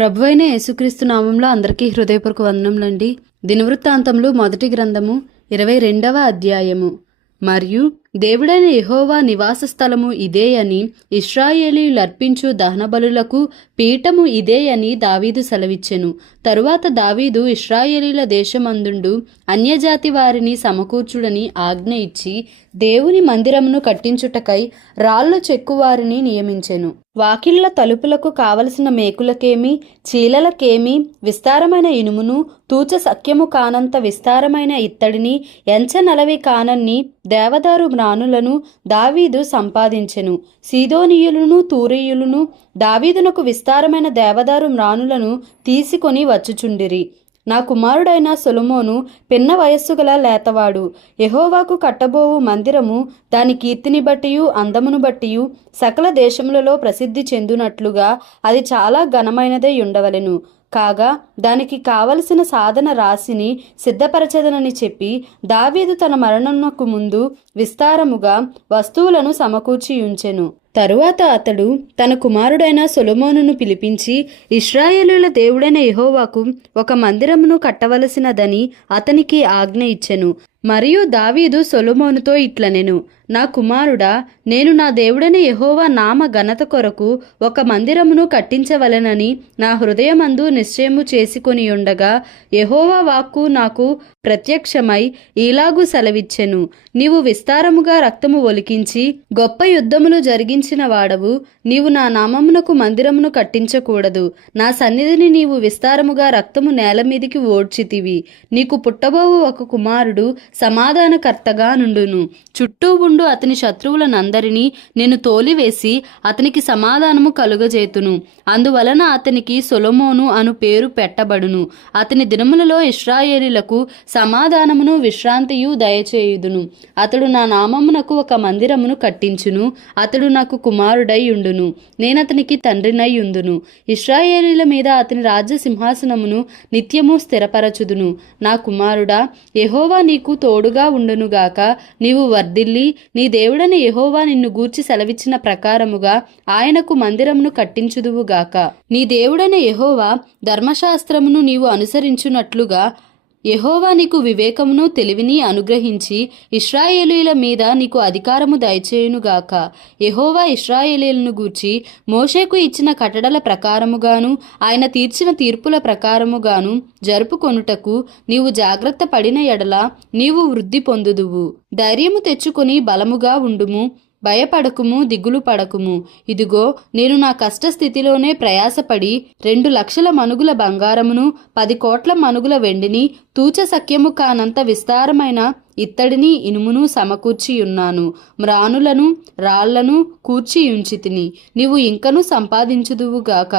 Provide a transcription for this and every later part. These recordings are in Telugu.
ప్రభువైన యేసుక్రీస్తు నామంలో అందరికీ హృదయపూర్వక వందనములండి. దినవృత్తాంతములు మొదటి గ్రంథము 22వ అధ్యాయము. మరియు దేవుడైన యెహోవా నివాస స్థలము ఇదే అని, ఇశ్రాయేలీయులు అర్పించు దహన బలులకు పీఠము ఇదే అని దావీదు సెలవిచ్చెను. తరువాత దావీదు ఇశ్రాయేలీల దేశమందుండు అన్యజాతి వారిని సమకూర్చుడని ఆజ్ఞ ఇచ్చి దేవుని మందిరమును కట్టించుటకై రాళ్లు చెక్కువారిని నియమించెను. వాకిళ్ల తలుపులకు కావలసిన మేకులకేమి, చీలలకేమి విస్తారమైన ఇనుమును, తూచ సఖ్యము కానంత విస్తారమైన ఇత్తడిని, ఎంచనలవి కానన్ని దేవదారు మ్రానులను దావీదు సంపాదించెను. సీదోనీయులను తూరీయులను దావీదునకు విస్తారమైన దేవదారు మ్రానులను తీసుకొని వచ్చుచుండిరి. నా కుమారుడైన సొలొమోను పిన్న వయస్సు గల లేతవాడు. యెహోవాకు కట్టబోవు మందిరము దాని కీర్తిని బట్టియు అందమును బట్టియు సకల దేశములలో ప్రసిద్ధి చెందునట్లుగా అది చాలా ఘనమైనదై ఉండవలెను. కాగా దానికి కావలసిన సాధన రాశిని సిద్ధపరచదనని చెప్పి దావీదు తన మరణమునకు ముందు విస్తారముగా వస్తువులను సమకూర్చి ఉంచెను. తరువాత అతడు తన కుమారుడైన సొలొమోనును పిలిపించి ఇశ్రాయేలుల దేవుడైన యెహోవాకు ఒక మందిరమును కట్టవలసినదని అతనికి ఆజ్ఞ ఇచ్చెను. మరియు దావీదు సొలొమోనుతో ఇట్లనెను, నా కుమారుడా, నేను నా దేవుడైన యెహోవా నామ ఘనత కొరకు ఒక మందిరమును కట్టించవలెనని నా హృదయమందు నిశ్చయము చేసుకొని ఉండగా యెహోవా వాక్కు నాకు ప్రత్యక్షమై ఈలాగు సెలవిచ్చెను. నీవు విస్తారముగా రక్తము ఒలికించి గొప్ప యుద్ధములు జరిగించిన వాడవు. నీవు నా నామమునకు మందిరమును కట్టించకూడదు. నా సన్నిధిని నీవు విస్తారముగా రక్తము నేల మీదికి ఓడ్చితివి. నీకు పుట్టబోవు ఒక కుమారుడు సమాధానకర్తగా నుండును. చుట్టూ ఉండు అతని శత్రువులనందరినీ నేను తోలివేసి అతనికి సమాధానము కలుగజేతును. అందువలన అతనికి సొలొమోను అను పేరు పెట్టబడును. అతని దినములలో ఇశ్రాయేలీలకు సమాధానమును విశ్రాంతియు దయచేయుదును. అతడు నా నామమునకు ఒక మందిరమును కట్టించును. అతడు నాకు కుమారుడై ఉండును. నేనతనికి తండ్రినై ఉందును. ఇశ్రాయేలీల మీద అతని రాజ్య సింహాసనమును నిత్యము స్థిరపరచుదును. నా కుమారుడా, యెహోవా నీకు తోడుగా ఉండునుగాక. నీవు వర్ధిల్లి నీ దేవుడైన యెహోవా నిన్ను గూర్చి సెలవిచ్చిన ప్రకారముగా ఆయనకు మందిరమును కట్టించుదువుగాక. నీ దేవుడైన యెహోవా ధర్మశాస్త్రమును నీవు అనుసరించున్నట్లుగా యెహోవా నీకు వివేకమును తెలివిని అనుగ్రహించి ఇశ్రాయేలీయుల మీద నీకు అధికారము దయచేయునుగాక. యెహోవా ఇశ్రాయేలీయులను గూర్చి మోషేకు ఇచ్చిన కట్టడల ప్రకారముగాను ఆయన తీర్చిన తీర్పుల ప్రకారముగాను జరుపుకొనుటకు నీవు జాగ్రత్త పడిన ఎడల నీవు వృద్ధి పొందుదువు. ధైర్యము తెచ్చుకొని బలముగా ఉండుము. భయపడకుము, దిగులు పడకుము. ఇదిగో, నేను నా కష్టస్థితిలోనే ప్రయాసపడి 2 లక్షల మనుగుల బంగారమును 10 కోట్ల మనుగుల వెండిని తూచ సఖ్యము కానంత విస్తారమైన ఇత్తడిని ఇనుమును సమకూర్చియున్నాను. మ్రానులను రాళ్లను కూర్చియుంచితిని. నీవు ఇంకను సంపాదించుదువుగాక.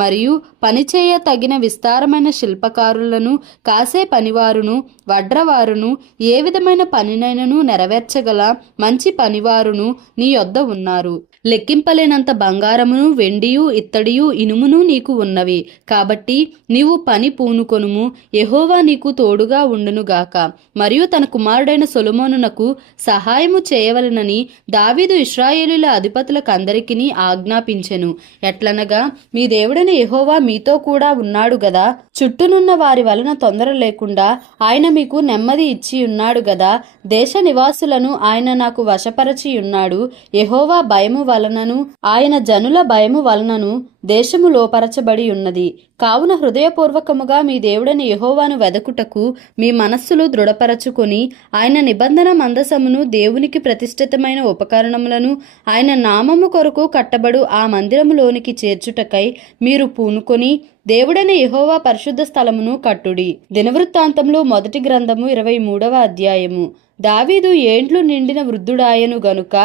మరియు పనిచేయ తగిన విస్తారమైన శిల్పకారులను, కాసే పనివారును, వడ్రవారును, ఏ విధమైన పనినైనను నెరవేర్చగల మంచి పనివారును నీ యొద్ద ఉన్నారు. లెక్కింపలేనంత బంగారమును, వెండియు, ఇత్తడియు, ఇనుమును నీకు ఉన్నవి. కాబట్టి నీవు పని పూనుకొనుము. యెహోవా నీకు తోడుగా ఉండునుగాక. మరియు తన కుమారుడైన సొలొమోనునకు సహాయము చేయవలెనని దావీదు ఇశ్రాయేలీయుల అధిపతులకందరికీ ఆజ్ఞాపించెను. ఎట్లనగా, మీ దేవుడైన యెహోవా మీతో కూడా ఉన్నాడు గదా. చుట్టూనున్న వారి వలన తొందర లేకుండా ఆయన మీకు నెమ్మది ఇచ్చి ఉన్నాడు గదా. దేశ నివాసులను ఆయన నాకు వశపరచి ఉన్నాడు. యెహోవా భయము వలనను ఆయన జనుల భయము వలనను దేశము లోపరచబడి ఉన్నది. కావున హృదయపూర్వకముగా మీ దేవుడైన యెహోవాను వెదకుటకు మీ మనస్సులు దృఢపరచుకొని ఆయన నిబంధన మందసమును, దేవునికి ప్రతిష్ఠితమైన ఉపకరణములను, ఆయన నామము కొరకు కట్టబడు ఆ మందిరములోనికి చేర్చుటకై మీరు పూనుకొని దేవుడైన యెహోవా పరిశుద్ధ స్థలమును కట్టుడి. దినవృత్తాంతములు మొదటి గ్రంథము 23వ అధ్యాయము. దావీదు ఏండ్లు నిండిన వృద్ధుడాయను గనుక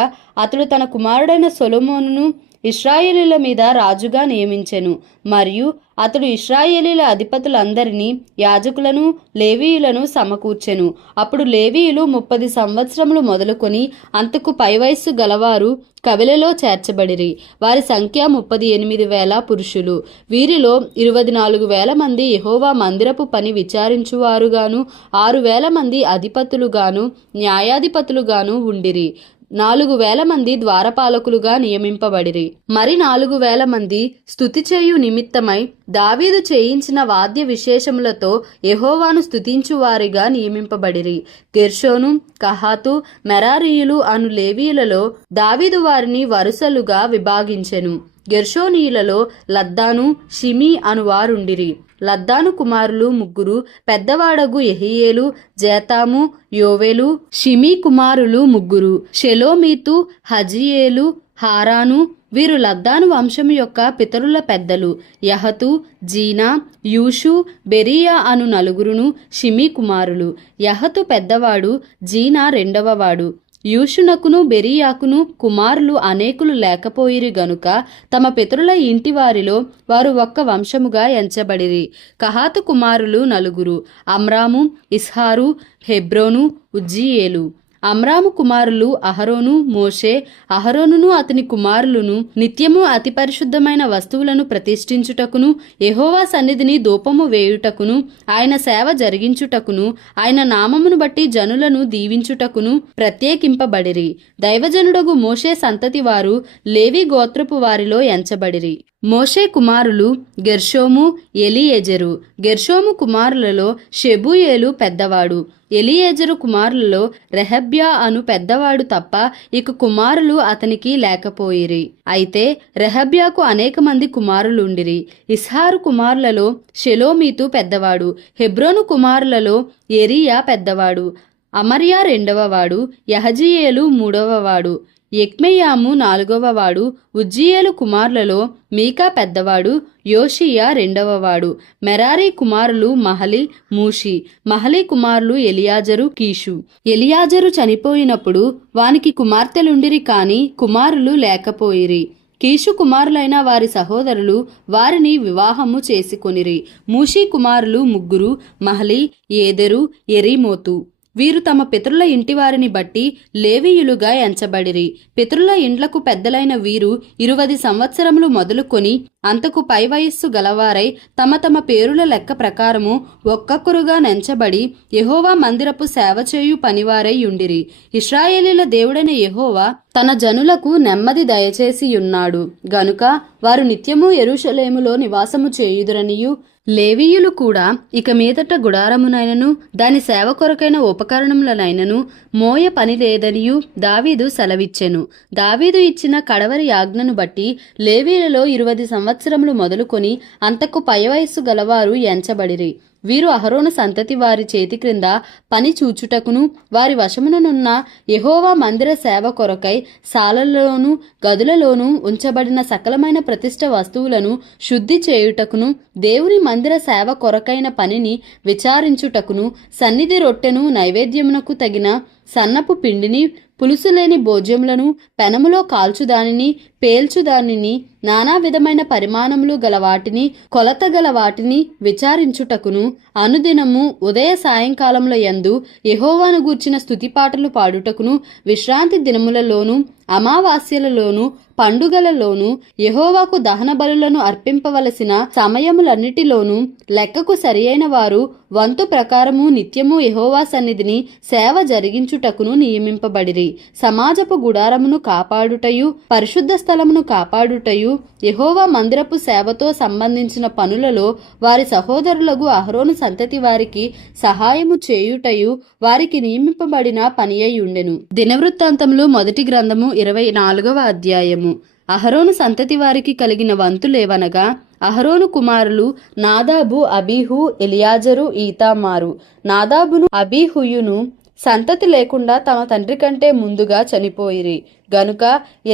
అతడు తన కుమారుడైన సొలొమోనును ఇశ్రాయేలీల మీద రాజుగా నియమించెను. మరియు అతడు ఇశ్రాయేలీల అధిపతులందరినీ, యాజకులను, లేవీయులను సమకూర్చెను. అప్పుడు లేవీయులు 30 సంవత్సరములు మొదలుకొని అంతకు పైవయస్సు గలవారు కవిలలో చేర్చబడిరి. వారి సంఖ్య 38,000 పురుషులు. వీరిలో 24,000 మంది యెహోవా మందిరపు పని విచారించువారుగాను, 6,000 మంది అధిపతులుగాను న్యాయాధిపతులుగాను ఉండిరి. 4,000 మంది ద్వారపాలకులుగా నియమింపబడిరి. మరి 4,000 మంది స్తుతి చేయు నిమిత్తమై దావీదు చేయించిన వాద్య విశేషములతో యెహోవాను స్తుతించువారిగా నియమింపబడిరి. గెర్షోను, కహాతు, మెరారీయులు అను లేవీయులలో దావీదు వారిని వరుసలుగా విభాగించెను. గెర్షోనీయులలో లద్దాను, షిమీ అనువారుండిరి. లద్దాను కుమారులు 3, పెద్దవాడగు యెహీయేలు, జేతాము, యోవేలు. షిమీ కుమారులు 3, షెలోమీతు, హజియేలు, హారాను. వీరు లద్దాను వంశము యొక్క పితరుల పెద్దలు. యహతు, జీనా, యూషు, బెరియా అను 4 షిమీ కుమారులు. యహతు పెద్దవాడు, జీనా రెండవవాడు. యూషునకును బెరియాకును కుమారులు అనేకులు లేకపోయిరి గనుక తమ పితరుల ఇంటి వారిలో వారు ఒక్క వంశముగా ఎంచబడిరి. కహాతు కుమారులు 4, అమ్రాము, ఇస్హారు, హెబ్రోను, ఉజ్జీయేలు. అమ్రాము కుమారులు అహరోను, మోషే. అహరోనును అతని కుమారులను నిత్యము అతి పరిశుద్ధమైన వస్తువులను ప్రతిష్ఠించుటకును, యెహోవా సన్నిధిని ధూపము వేయుటకును, ఆయన సేవ జరిగించుటకును, ఆయన నామమును బట్టి జనులను దీవించుటకును ప్రత్యేకింపబడిరి. దైవజనుడగు మోషే సంతతి వారు లేవి గోత్రపు వారిలో ఎంచబడిరి. మోషే కుమారులు గెర్షోము, ఎలీయెజెరు. గెర్షోము కుమారులలో షెబూయేలు పెద్దవాడు. ఎలీయెజెరు కుమారులలో రెహబ్యా అను పెద్దవాడు తప్ప ఇక కుమారులు అతనికి లేకపోయిరి. అయితే రెహబ్యాకు అనేక మంది కుమారులుండిరి. ఇస్హారు కుమారులలో షెలోమీతు పెద్దవాడు. హెబ్రోను కుమారులలో ఎరియా పెద్దవాడు. అమర్యా రెండవవాడు. యహజీయేలు 3వవాడు. యెక్మెయాము 4వవాడు. ఉజ్జీయేలు కుమారులలో మీకా పెద్దవాడు. యోషియా 2వవాడు. మెరారీ కుమారులు మహలి, మూషి. మహలి కుమారులు ఎలియాజరు, కీషు. ఎలియాజరు చనిపోయినప్పుడు వానికి కుమార్తెలుండిరి కాని కుమారులు లేకపోయిరి. కీషు కుమారులైన వారి సహోదరులు వారిని వివాహము చేసుకొనిరి. మూషి కుమారులు 3, మహలి, ఏదెరు, ఎరీమోతు. వీరు తమ పితరుల ఇంటివారిని బట్టి లేవీయులుగా ఎంచబడిరి. పితరుల ఇండ్లకు పెద్దలైన వీరు 20 సంవత్సరములు మొదలుకొని అంతకు పై వయస్సు గలవారై తమ తమ పేరుల లెక్క ప్రకారము ఒక్కొక్కరుగా నెంచబడి యెహోవా మందిరపు సేవ చేయు పనివారై ఉండిరి. ఇశ్రాయేలీల దేవుడైన యెహోవా తన జనులకు నెమ్మది దయచేసియున్నాడు గనుక వారు నిత్యము యెరూషలేములో నివాసము చేయుదురనియు, లేవీయులు కూడా ఇక మీదట గుడారమునైనను దాని సేవ కొరకైన ఉపకరణములనైనను మోయ పని లేదనియు దావీదు సెలవిచ్చెను. దావీదు ఇచ్చిన కడవరి ఆజ్ఞను బట్టి లేవీయులలో 20 సంవత్సరములు మొదలుకొని అంతకు పై వయస్సు గలవారు ఎంచబడిరి. వీరు అహరోను సంతతి వారి చేతి క్రింద పని చూచుటకును వారి వశముననున్న యెహోవా మందిర సేవ కొరకై సాలల్లోనూ గదులలోనూ ఉంచబడిన సకలమైన ప్రతిష్ఠ వస్తువులను శుద్ధి చేయుటకును, దేవుని మందిర సేవ కొరకైన పనిని విచారించుటకును, సన్నిధి రొట్టెను, నైవేద్యమునకు తగిన సన్నపు పిండిని, పులుసులేని భోజ్యములను, పెనములో కాల్చుదానిని, పేల్చుదానిని, నానా విధమైన పరిమాణములు గల వాటిని, కొలత గల వాటిని విచారించుటకును, అనుదినము ఉదయ సాయంకాలముల యందు యెహోవాను గూర్చిన స్తుతిపాటలు పాడుటకును, విశ్రాంతి దినములలోను అమావాస్యలలోను పండుగలలోను యెహోవాకు దహన బలులను అర్పింపవలసిన సమయములన్నిటిలోనూ లెక్కకు సరియైన వారు వంతు ప్రకారము నిత్యము యెహోవా సన్నిధిని సేవ జరిగించుటకును నియమింపబడిరి. సమాజపు గుడారమును కాపాడుటయు, పరిశుద్ధ స్థలమును కాపాడుటయు, యెహోవా మందిరపు సేవతో సంబంధించిన పనులలో వారి సహోదరులకు అహరోను సంతతి వారికి సహాయము చేయుటయు వారికి నియమింపబడిన పనియై ఉండెను. దినవృత్తాంతములు మొదటి గ్రంథము 24వ అధ్యాయము. అహరోను సంతతి వారికి కలిగిన వంతులేవనగా, అహరోను కుమారులు నాదాబు, అబీహు, ఎలియాజరు, ఈతామారు. నాదాబును అబీహుయును సంతతి లేకుండా తమ తండ్రి కంటే ముందుగా చనిపోయిరి గనుక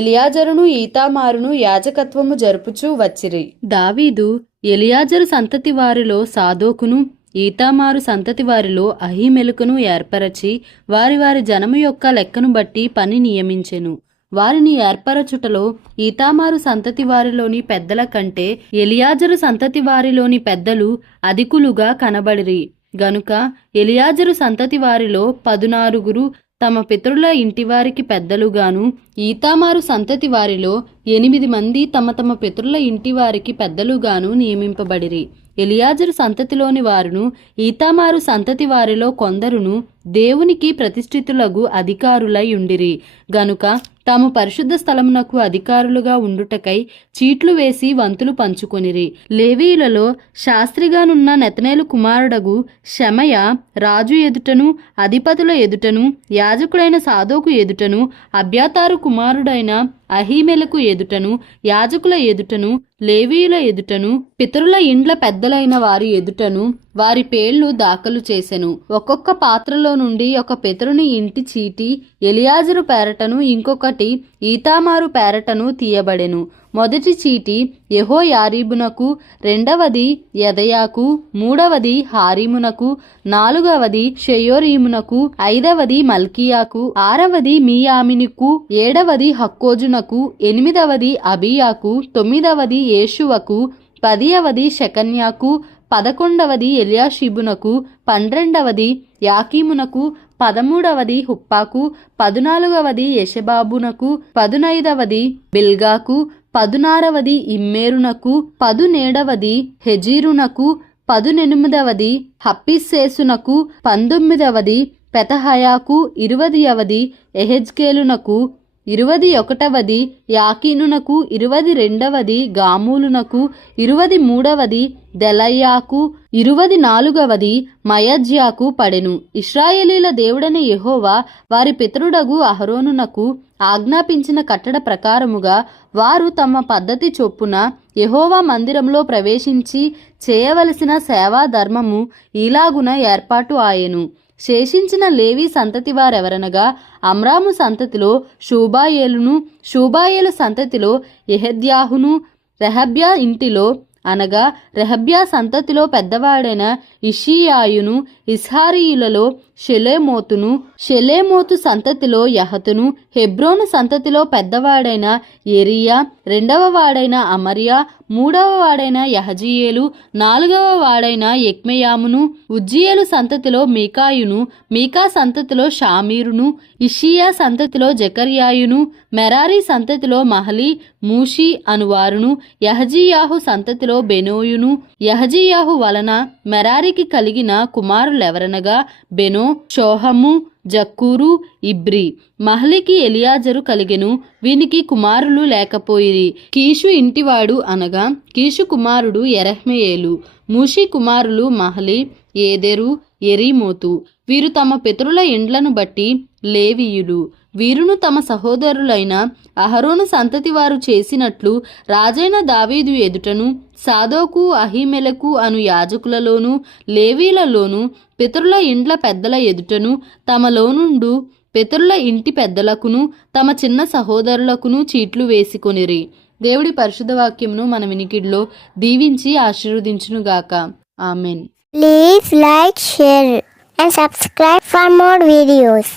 ఎలియాజరును ఈతామారును యాజకత్వము జరుపుచూ వచ్చిరి. దావీదు ఎలియాజరు సంతతి వారిలో సాదోకును, ఈతామారు సంతతి వారిలో అహీమెలకును ఏర్పరచి వారి వారి జనము యొక్క లెక్కను బట్టి పని నియమించెను. వారిని ఏర్పరచుటలో ఈతామారు సంతతి వారిలోని పెద్దల కంటే ఎలియాజరు సంతతి వారిలోని పెద్దలు అధికులుగా కనబడిరి గనుక ఎలియాజరు సంతతి వారిలో 14 తమ పితరుల ఇంటివారికి పెద్దలుగాను, ఈతామారు సంతతి వారిలో 8 మంది తమ తమ పితరుల ఇంటివారికి పెద్దలుగాను నియమింపబడిరి. ఎలియాజరు సంతతిలోని వారును, ఈతామారు సంతతి వారిలో కొందరును దేవునికి ప్రతిష్ఠితులగు అధికారులై ఉండిరి గనుక తాము పరిశుద్ధ స్థలమునకు అధికారులుగా ఉండుటకై చీట్లు వేసి వంతులు పంచుకొనిరి. లేవీయులలో శాస్త్రిగానున్న నెతనేలు కుమారుడగు షమయ రాజు ఎదుటను, అధిపతుల ఎదుటను, యాజకుడైన సాదోకు ఎదుటను, అబ్యాతారు కుమారుడైన అహీమెలకు ఎదుటను, యాజకుల ఎదుటను, లేవీయుల ఎదుటను, పితరుల ఇండ్ల పెద్దలైన వారి ఎదుటను వారి పేర్లు దాఖలు చేసెను. ఒక్కొక్క పాత్రలో నుండి ఒక పితరుని ఇంటి చీటి ఎలియాజరు పేరటను, ఇంకొకటి ఈతామారు పేరటను తీయబడెను. మొదటి చీటి యెహోయారీబునకు, రెండవది యెదయాకు, మూడవది హారీమునకు, నాలుగవది షెయోరీమునకు, ఐదవది మల్కియాకు, ఆరవది మీయామినుకు, ఏడవది హక్కోజునకు, ఎనిమిదవది అబియాకు, తొమ్మిదవది యేషువకు, 10వది షెకన్యాకు, 11వది ఎల్యాషీబునకు, 12వది యాకీమునకు, 13వది హుప్పాకు, 14వది యెషబాబునకు, 15వది బిల్గాకు, 16వది ఇమ్మేరునకు, 17వది హెజీరునకు, 18వది హప్పిస్సేసునకు, 19వది పెతహయాకు, 20వది ఎహెజ్కేలునకు, 21వది యాకీనునకు, 22వది గామూలునకు, 23వది దెలయ్యాకు, 24వది మయజ్యాకు పడెను. ఇశ్రాయేలీల దేవుడైన యెహోవా వారి పితరుడగు అహరోనునకు ఆజ్ఞాపించిన కట్టడ ప్రకారముగా వారు తమ పద్ధతి చొప్పున యెహోవా మందిరంలో ప్రవేశించి చేయవలసిన సేవా ధర్మము ఈలాగున ఏర్పాటు ఆయెను. శేషించిన లేవి సంతతి వారెవరనగా అమ్రాము సంతతిలో షూబాయేలును, షూబాయేలు సంతతిలో యెహద్యాహును, రెహబ్యా ఇంటిలో అనగా రెహబ్యా సంతతిలో పెద్దవాడైన ఇషీయాయును, ఇస్హారీయులలో షెలేమోతును, షెలేమోతు సంతతిలో యహతును, హెబ్రోను సంతతిలో పెద్దవాడైన ఎరియా, రెండవ వాడైన అమర్యా, మూడవ వాడైన యహజీయేలు, నాలుగవ వాడైన యెక్మెయామును, ఉజ్జియేలు సంతతిలో మీకాయును, మీకా సంతతిలో షామీరును, ఇషియా సంతతిలో జకర్యాయును, మెరారి సంతతిలో మహలి, మూషి అనువారును, యహజీయాహు సంతతిలో బెనోయును. యహజీయాహు వలన మెరారికి కలిగిన కుమారులెవరనగా బెనో, షోహము, జక్కూరు, ఇబ్రి. మహలికి ఎలియాజరు కలిగెను. వీనికి కుమారులు లేకపోయిరి. కీషు ఇంటివాడు అనగా కీషు కుమారుడు యెరహ్మెయేలు. మూషి కుమారులు మహలి, ఏదెరు, ఎరీమోతు. వీరు తమ పితరుల ఇండ్లను బట్టి లేవీయులు. వీరును తమ సహోదరులైన అహరోను సంతతి వారు చేసినట్లు రాజైన దావీదు ఎదుటను, సాదోకు, అహీమెలకు అను యాజకులలోను, లేవీలలోను, పితరుల ఇండ్ల పెద్దల ఎదుటను, తమలో నుండు పితరుల ఇంటి పెద్దలకును, తమ చిన్న సహోదరులకును చీట్లు వేసికొనిరి. దేవుడి పరిశుద్ధ వాక్యమును మన వినికిడిలో దీవించి ఆశీర్వదించునుగాక. Amen. Please like, share and subscribe for more videos.